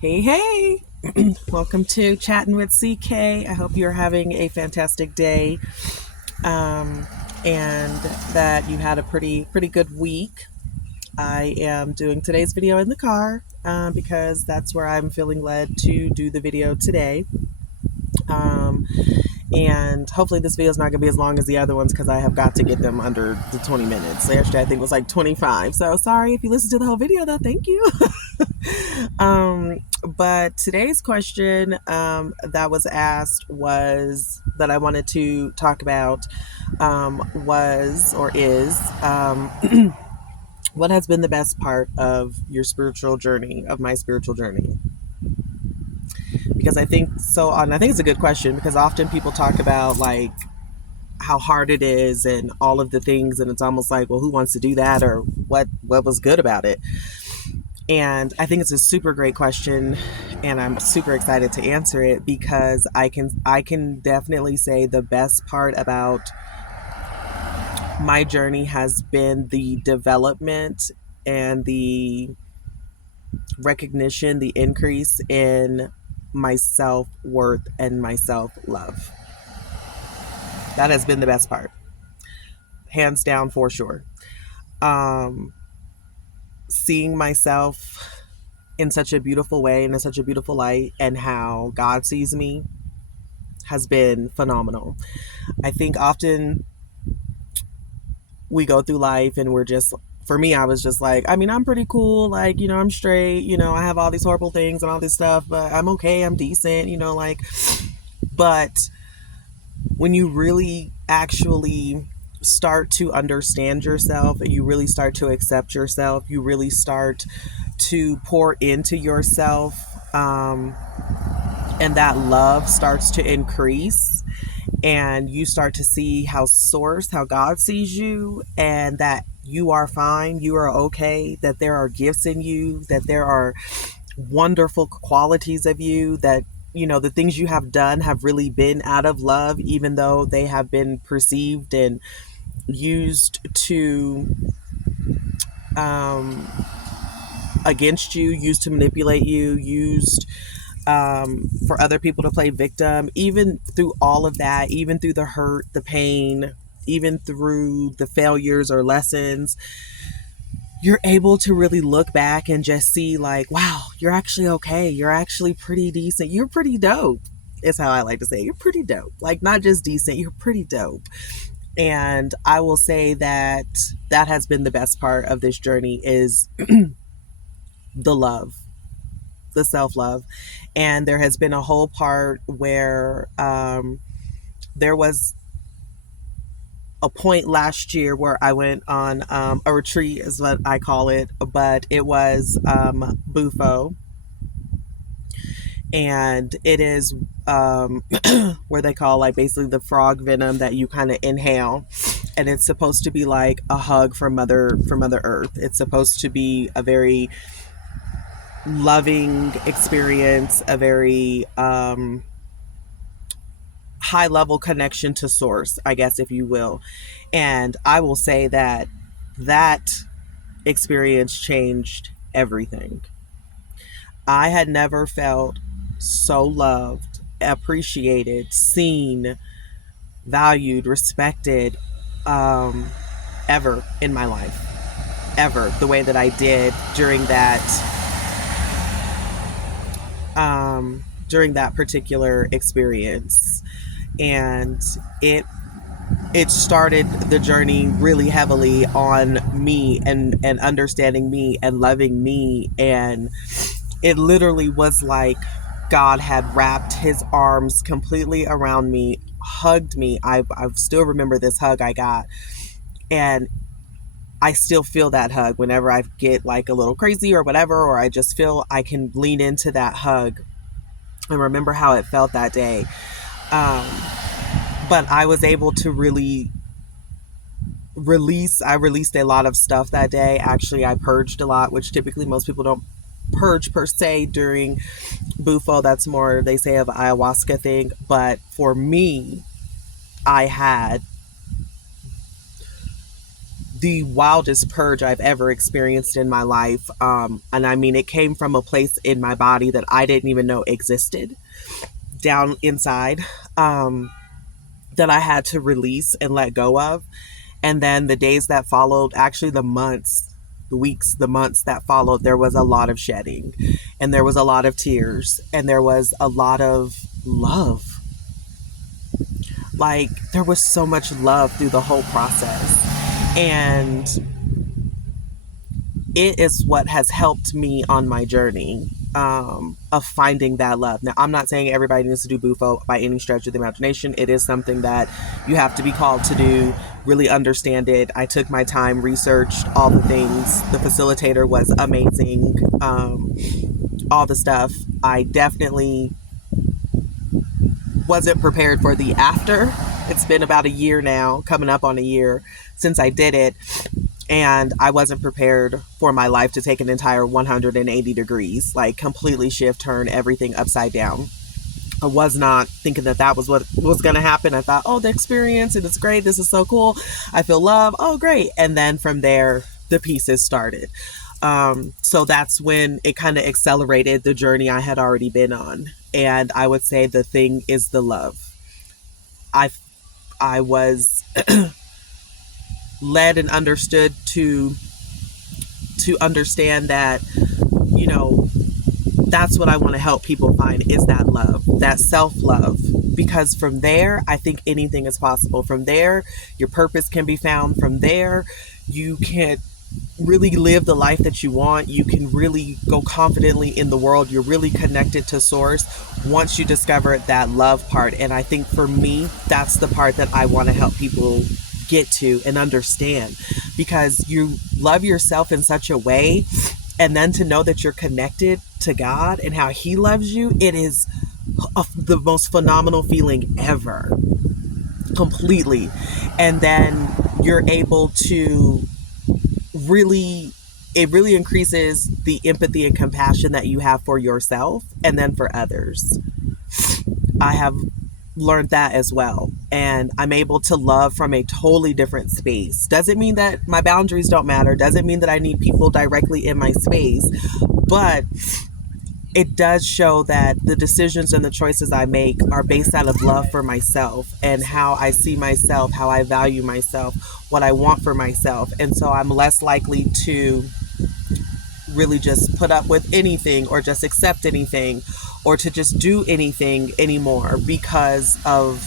Hey, hey! Welcome to Chatting with CK. I hope you're having a fantastic day, um, and that you had a pretty good week. I am doing today's video in the car because that's where I'm feeling led to do the video today. Um, and hopefully this video is not going to be as long as the other ones because I have got to get them under the 20 minutes. Yesterday I think was like 25. So sorry if you listened to the whole video though. Thank you. But today's question that was asked was that I wanted to talk about was or is what has been the best part of your spiritual journey, of my spiritual journey? Because I think so, and I think it's a good question because often people talk about like how hard it is and all of the things, and it's almost like, well, who wants to do that, or what was good about it? And I think it's a super great question, and I'm super excited to answer it because I can definitely say the best part about my journey has been the development and the recognition, the increase in my self-worth and my self-love. That has been the best part. Hands down for sure. Um Seeing myself in such a beautiful way and in such a beautiful light and how God sees me has been phenomenal. I think often we go through life and we're just, for me, I was just like, I mean, I'm pretty cool. Like, I'm straight, I have all these horrible things and all this stuff, but I'm okay. I'm decent, but when you really actually start to understand yourself and you really start to accept yourself, you really start to pour into yourself, and that love starts to increase, and you start to see how God sees you, and that you are fine, you are okay, that there are gifts in you, that there are wonderful qualities of you, that the things you have done have really been out of love, even though they have been perceived and used to um, against you, used to manipulate you, used for other people to play victim. Even through all of that, even through the hurt, the pain, even through the failures or lessons, you're able to really look back and just see like, wow, you're actually okay. You're actually pretty decent. You're pretty dope, is how I like to say. You're pretty dope. Like, not just decent, you're pretty dope. And I will say that that has been the best part of this journey is the love, the self-love. And there has been a whole part where there was a point last year where I went on a retreat, is what I call it, but it was Bufo, and it is where they call like basically the frog venom that you kind of inhale, and it's supposed to be like a hug from Mother Earth. It's supposed to be a very loving experience, a very high level connection to source, I guess, if you will. And I will say that that experience changed everything. I had never felt so loved, appreciated, seen, valued, respected, um, ever in my life. Ever the way that I did during that particular experience. And it started the journey really heavily on me and understanding me and loving me. And it literally was like God had wrapped his arms completely around me, hugged me. I still remember this hug I got. And I still feel that hug whenever I get like a little crazy or whatever, or I just feel I can lean into that hug and remember how it felt that day. Um, but I was able to really I released a lot of stuff that day. Actually, I purged a lot, which typically most people don't purge per se during Bufo. That's more, they say, of ayahuasca thing. But for me, I had the wildest purge I've ever experienced in my life. And I mean, it came from a place in my body that I didn't even know existed down inside, that I had to release and let go of. And then the days that followed, actually the months, the weeks, the months that followed, there was a lot of shedding, and there was a lot of tears, and there was a lot of love. Like, there was so much love through the whole process. And it is what has helped me on my journey, of finding that love. Now, I'm not saying everybody needs to do Bufo by any stretch of the imagination. It is something that you have to be called to do, really understand it. I took my time, researched all the things. The facilitator was amazing. All the stuff. I definitely wasn't prepared for the after. It's been about a year now, coming up on a year since I did it. And I wasn't prepared for my life to take an entire 180 degrees, like completely shift, turn everything upside down. I was not thinking that that was what was going to happen. I thought, oh, the experience, and it's great. This is so cool. I feel love. Oh, great. And then from there, the pieces started. So that's when it kind of accelerated the journey I had already been on. And I would say the thing is the love. I was led and understood to understand that, you know, that's what I want to help people find, is that love, that self-love. Because from there, I think anything is possible. From there, your purpose can be found. From there, you can really live the life that you want. You can really go confidently in the world. You're really connected to source once you discover that love part. And I think for me, that's the part that I want to help people get to and understand, because you love yourself in such a way, and then to know that you're connected to God and how He loves you, it is the most phenomenal feeling ever, completely. And then you're able to it really increases the empathy and compassion that you have for yourself and then for others. I have learned that as well, and I'm able to love from a totally different space. Doesn't mean that my boundaries don't matter, doesn't mean that I need people directly in my space, but it does show that the decisions and the choices I make are based out of love for myself and how I see myself, how I value myself, what I want for myself. And so I'm less likely to really just put up with anything or just accept anything or to just do anything anymore, because of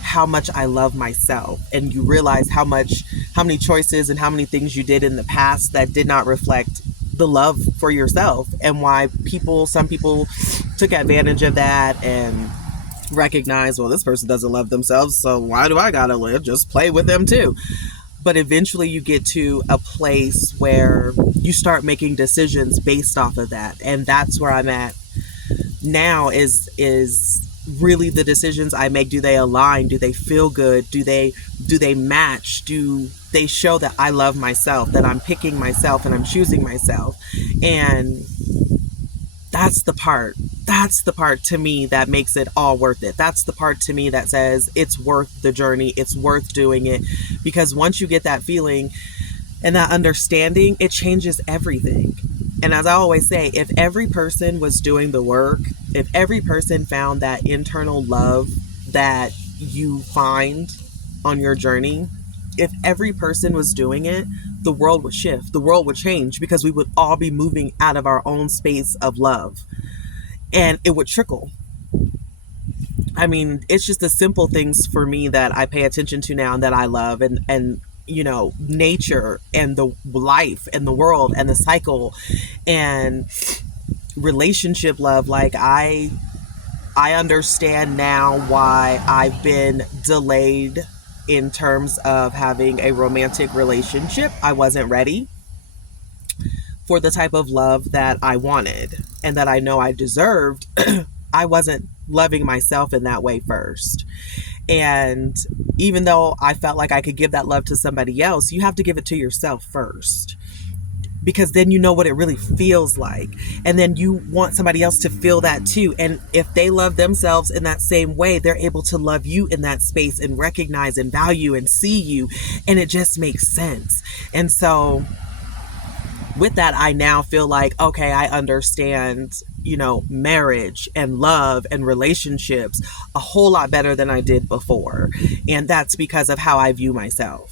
how much I love myself. And you realize how many choices and how many things you did in the past that did not reflect the love for yourself, and why some people took advantage of that and recognize, well, this person doesn't love themselves, so why do I gotta live? Just play with them too. But eventually you get to a place where you start making decisions based off of that. And that's where I'm at now, is really the decisions I make. Do they align? Do they feel good? Do they match? Do they show that I love myself, that I'm picking myself and I'm choosing myself? And that's the part to me that makes it all worth it. That's the part to me that says it's worth the journey. It's worth doing it. Because once you get that feeling and that understanding, it changes everything. And as I always say, if every person was doing the work, if every person found that internal love that you find on your journey, if every person was doing it, the world would shift, the world would change, because we would all be moving out of our own space of love, and it would trickle. I mean, it's just the simple things for me that I pay attention to now and that I love, and you know, nature and the life and the world and the cycle and relationship love. Like I understand now why I've been delayed in terms of having a romantic relationship. I wasn't ready for the type of love that I wanted and that I know I deserved. I wasn't loving myself in that way first. And even though I felt like I could give that love to somebody else, you have to give it to yourself first. because then you know what it really feels like. And then you want somebody else to feel that too. And if they love themselves in that same way, they're able to love you in that space and recognize and value and see you. And it just makes sense. And so with that, I now feel like, okay, I understand, marriage and love and relationships a whole lot better than I did before. And that's because of how I view myself.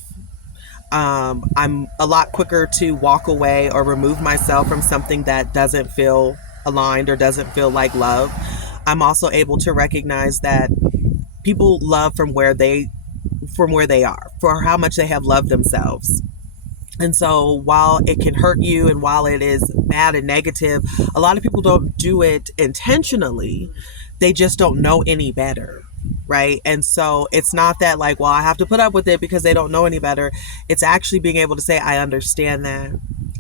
I'm a lot quicker to walk away or remove myself from something that doesn't feel aligned or doesn't feel like love. I'm also able to recognize that people love from where they are, for how much they have loved themselves. And so while it can hurt you and while it is bad and negative, a lot of people don't do it intentionally. They just don't know any better. Right. And so it's not that like, well, I have to put up with it because they don't know any better. It's actually being able to say, I understand that.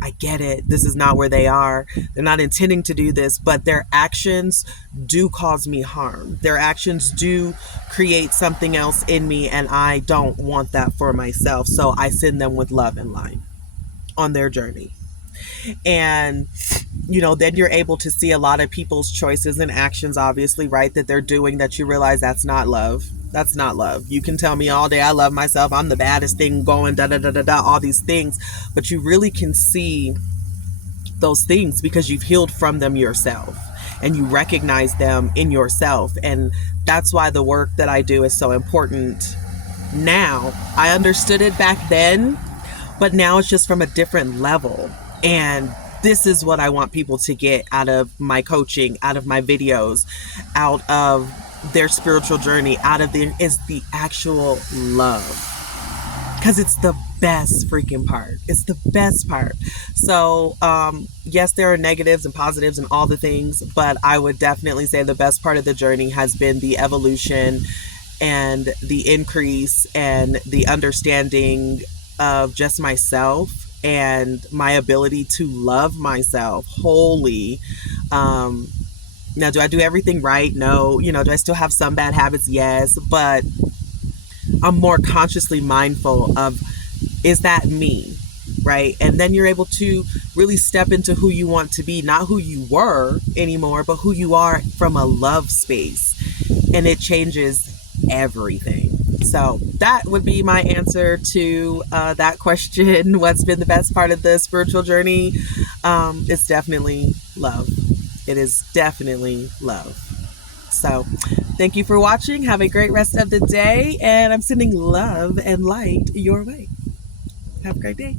I get it. This is not where they are. They're not intending to do this, but their actions do cause me harm. Their actions do create something else in me, and I don't want that for myself. So I send them with love and light on their journey. And, then you're able to see a lot of people's choices and actions, obviously, right, that they're doing, that you realize that's not love. That's not love. You can tell me all day, I love myself, I'm the baddest thing going, da da da da da, all these things. But you really can see those things because you've healed from them yourself and you recognize them in yourself. And that's why the work that I do is so important now. I understood it back then, but now it's just from a different level. And this is what I want people to get out of my coaching, out of my videos, out of their spiritual journey, is the actual love. Because it's the best freaking part. It's the best part. So, yes, there are negatives and positives and all the things, but I would definitely say the best part of the journey has been the evolution and the increase and the understanding of just myself and my ability to love myself wholly. Now, do I do everything right? No. Do I still have some bad habits? Yes. But I'm more consciously mindful of, is that me? Right? And then you're able to really step into who you want to be, not who you were anymore, but who you are from a love space. And it changes everything. So that would be my answer to that question. What's been the best part of the spiritual journey? It's definitely love. It is definitely love. So thank you for watching. Have a great rest of the day. And I'm sending love and light your way. Have a great day.